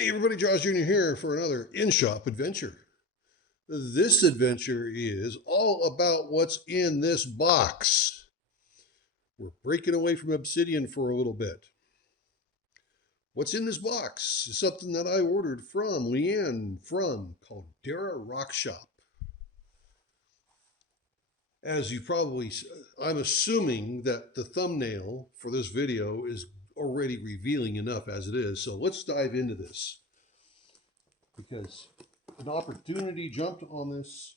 Hey everybody, JawsJr here for another in-shop adventure. This adventure is all about what's in this box. We're breaking away from obsidian for a little bit. What's in this box is something that I ordered from Leanne from Caldera Rock Shop. As you probably, I'm assuming that the thumbnail for this video is already revealing enough as it is. So let's dive into this, because an opportunity jumped on this,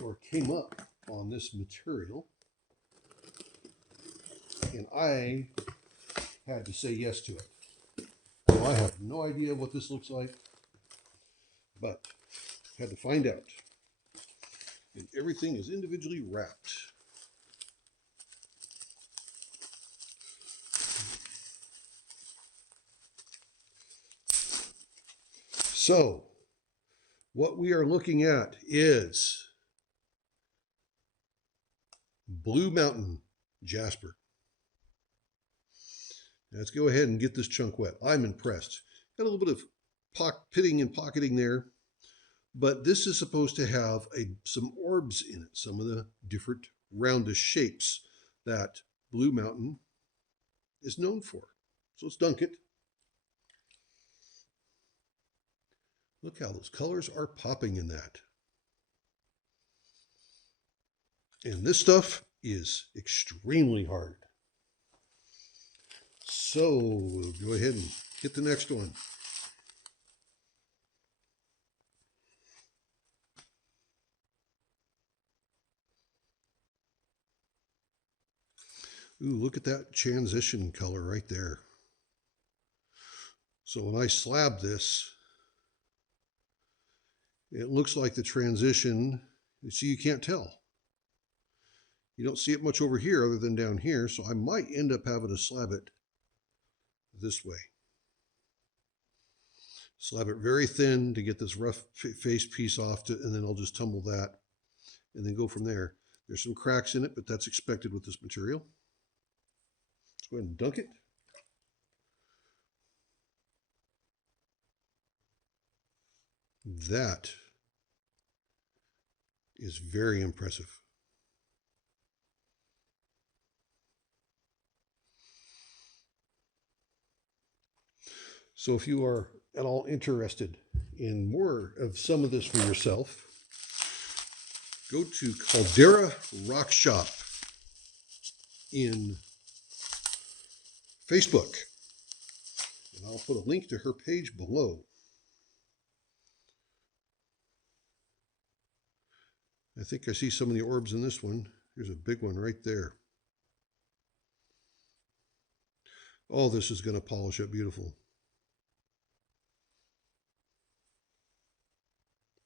or came up on this material, and I had to say yes to it. So I have no idea what this looks like, but had to find out. And everything is individually wrapped. So what we are looking at is Blue Mountain Jasper. Let's go ahead and get this chunk wet. I'm impressed. Got a little bit of pitting and pocketing there, but this is supposed to have some orbs in it, some of the different roundish shapes that Blue Mountain is known for. So let's dunk it. Look how those colors are popping in that. And this stuff is extremely hard. So we'll go ahead and get the next one. Ooh, look at that transition color right there. So when I slab this, it looks like the transition, see, you can't tell. You don't see it much over here other than down here, so I might end up having to slab it this way. Slab it very thin to get this rough face piece off, and then I'll just tumble that and then go from there. There's some cracks in it, but that's expected with this material. Let's go ahead and dunk it. That is very impressive. So if you are at all interested in more of some of this for yourself, go to Caldera Rock Shop in Facebook, and I'll put a link to her page below. I think I see some of the orbs in this one. There's a big one right there. Oh, this is going to polish up beautiful.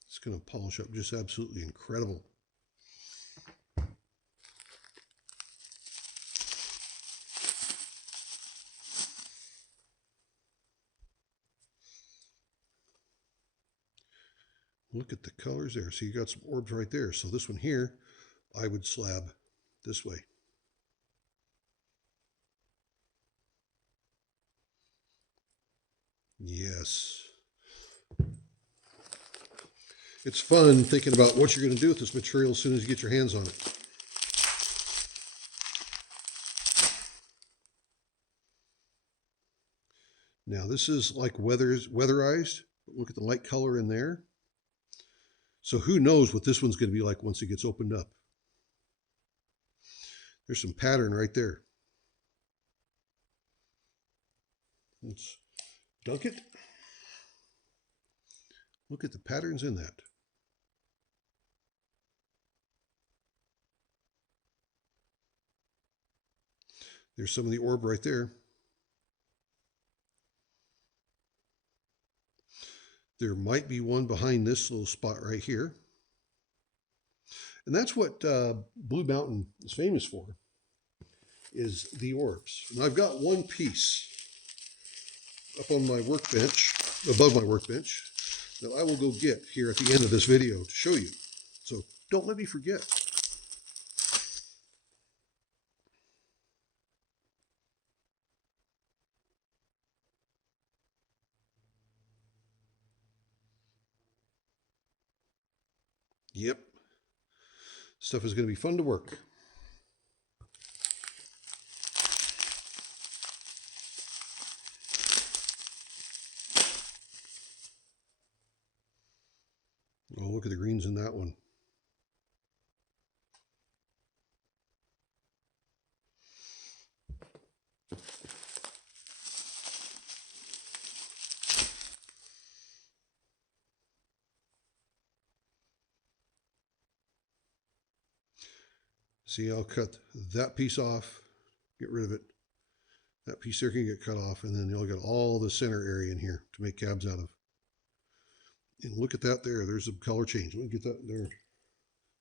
It's going to polish up just absolutely incredible. Look at the colors there. So you got some orbs right there. So this one here, I would slab this way. Yes. It's fun thinking about what you're going to do with this material as soon as you get your hands on it. Now this is like weatherized. Look at the light color in there. So who knows what this one's going to be like once it gets opened up. There's some pattern right there. Let's dunk it. Look at the patterns in that. There's some of the orb right there. There might be one behind this little spot right here. And that's what Blue Mountain is famous for, is the orbs. And I've got one piece up on my workbench, above my workbench, that I will go get here at the end of this video to show you. So don't let me forget. Yep. Stuff is going to be fun to work. Oh, look at the greens in that one. See, I'll cut that piece off, get rid of it. That piece there can get cut off, and then you'll get all the center area in here to make cabs out of. And look at that there. There's a color change. Let me get that there.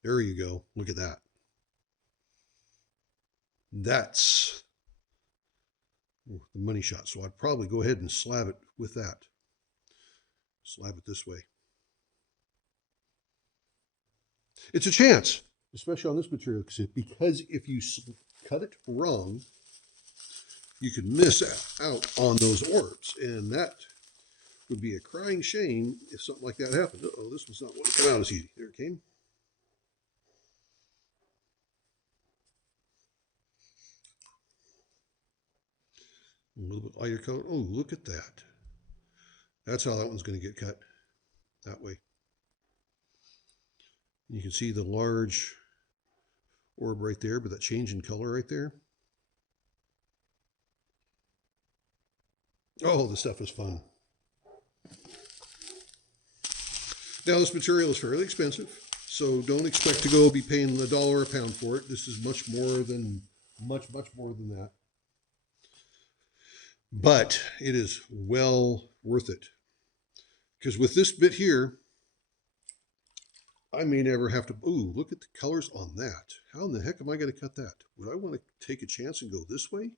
There you go. Look at that. That's the money shot. So I'd probably go ahead and slab it with that. Slab it this way. It's a chance, especially on this material, because if you cut it wrong, you could miss out on those orbs, and that would be a crying shame if something like that happened. Uh-oh, this was not what came out as easy. There it came. A little bit lighter color. Oh, look at that. That's how that one's going to get cut, that way. You can see the large orb right there, but that change in color right there. Oh, the stuff is fun. Now, this material is fairly expensive, so don't expect to go be paying $1 a pound for it. This is much more than much more than that. But it is well worth it. Because with this bit here, I may never have to, ooh, look at the colors on that. How in the heck am I going to cut that? Would I want to take a chance and go this way?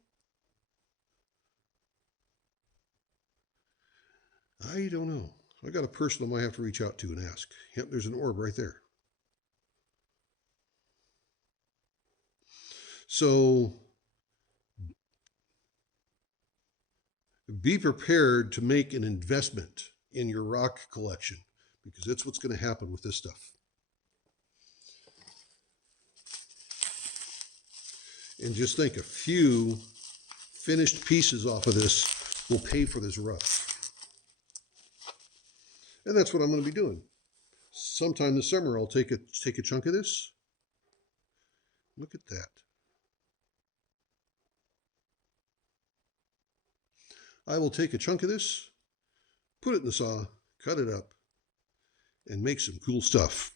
I don't know. I got a person I might have to reach out to and ask. Yep, there's an orb right there. So be prepared to make an investment in your rock collection, because that's what's going to happen with this stuff. And just think, a few finished pieces off of this will pay for this rough. And that's what I'm going to be doing. Sometime this summer, I'll take a chunk of this. Look at that. I will take a chunk of this, put it in the saw, cut it up, and make some cool stuff.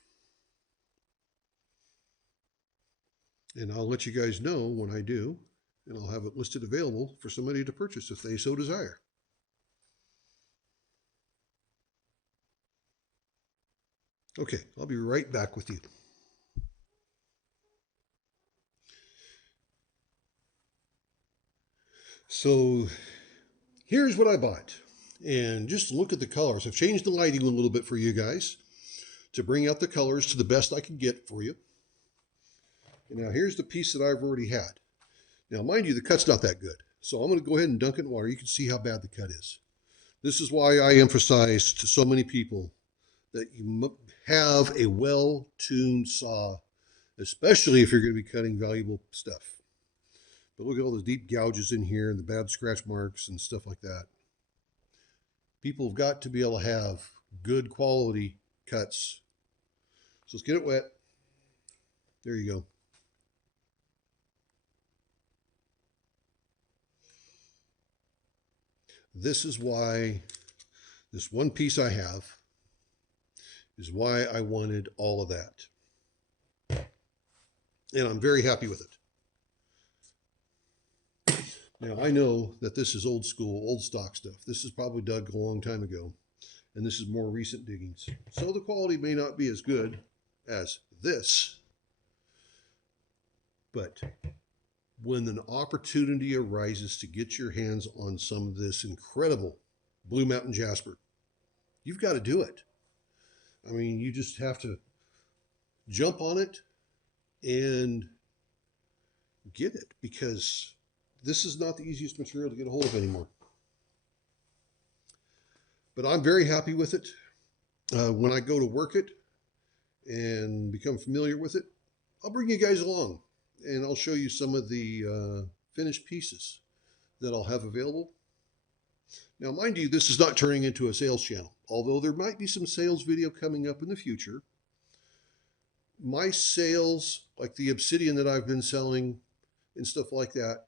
And I'll let you guys know when I do, and I'll have it listed available for somebody to purchase if they so desire. Okay, I'll be right back with you. So here's what I bought. And just look at the colors. I've changed the lighting a little bit for you guys to bring out the colors to the best I can get for you. And now here's the piece that I've already had. Now, mind you, the cut's not that good. So I'm going to go ahead and dunk it in water. You can see how bad the cut is. This is why I emphasize to so many people that you have a well-tuned saw, especially if you're going to be cutting valuable stuff. But look at all the deep gouges in here and the bad scratch marks and stuff like that. People have got to be able to have good quality cuts. So let's get it wet. There you go. This is why this one piece I have is why I wanted all of that. And I'm very happy with it. Now, I know that this is old school, old stock stuff. This is probably dug a long time ago, and this is more recent diggings. So the quality may not be as good as this, but when an opportunity arises to get your hands on some of this incredible Blue Mountain Jasper, you've got to do it. I mean, you just have to jump on it and get it, because this is not the easiest material to get a hold of anymore. But I'm very happy with it. When I go to work it and become familiar with it, I'll bring you guys along and I'll show you some of the finished pieces that I'll have available. Now, mind you, this is not turning into a sales channel, although there might be some sales video coming up in the future. My sales, like the obsidian that I've been selling and stuff like that,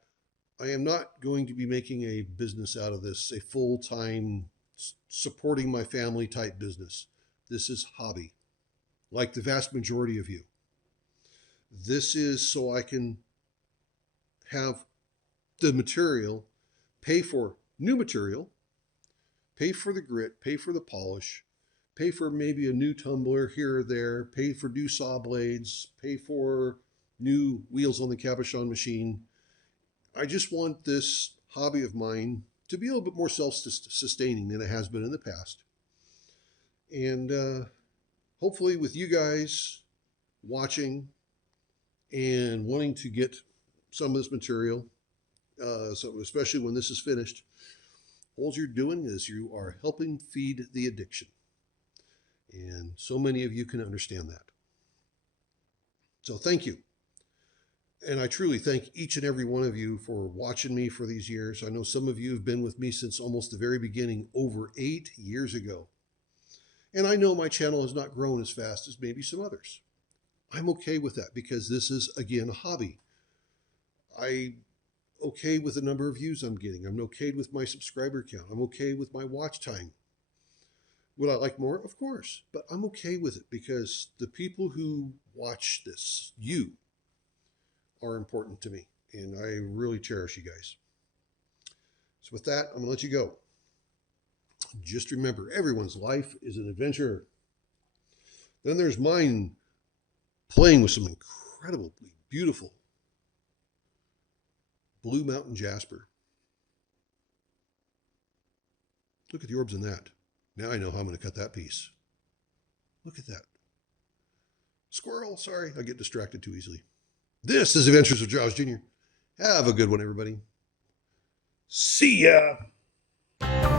I am not going to be making a business out of this, a full-time supporting my family type business. This is hobby, like the vast majority of you. This is so I can have the material, pay for new material, pay for the grit, pay for the polish, pay for maybe a new tumbler here or there, pay for new saw blades, pay for new wheels on the cabochon machine. I just want this hobby of mine to be a little bit more self-sustaining than it has been in the past. And hopefully with you guys watching and wanting to get some of this material, so especially when this is finished, all you're doing is you are helping feed the addiction. And so many of you can understand that. So thank you. And I truly thank each and every one of you for watching me for these years. I know some of you have been with me since almost the very beginning, over 8 years ago. And I know my channel has not grown as fast as maybe some others. I'm okay with that because this is, again, a hobby. I'm okay with the number of views I'm getting. I'm okay with my subscriber count. I'm okay with my watch time. Would I like more? Of course. But I'm okay with it because the people who watch this, you, are important to me. And I really cherish you guys. So with that, I'm going to let you go. Just remember, everyone's life is an adventure. Then there's mine playing with some incredibly beautiful Blue Mountain Jasper. Look at the orbs in that. Now I know how I'm going to cut that piece. Look at that. Squirrel, sorry, I get distracted too easily. This is Adventures of JawsJr. Have a good one, everybody. See ya!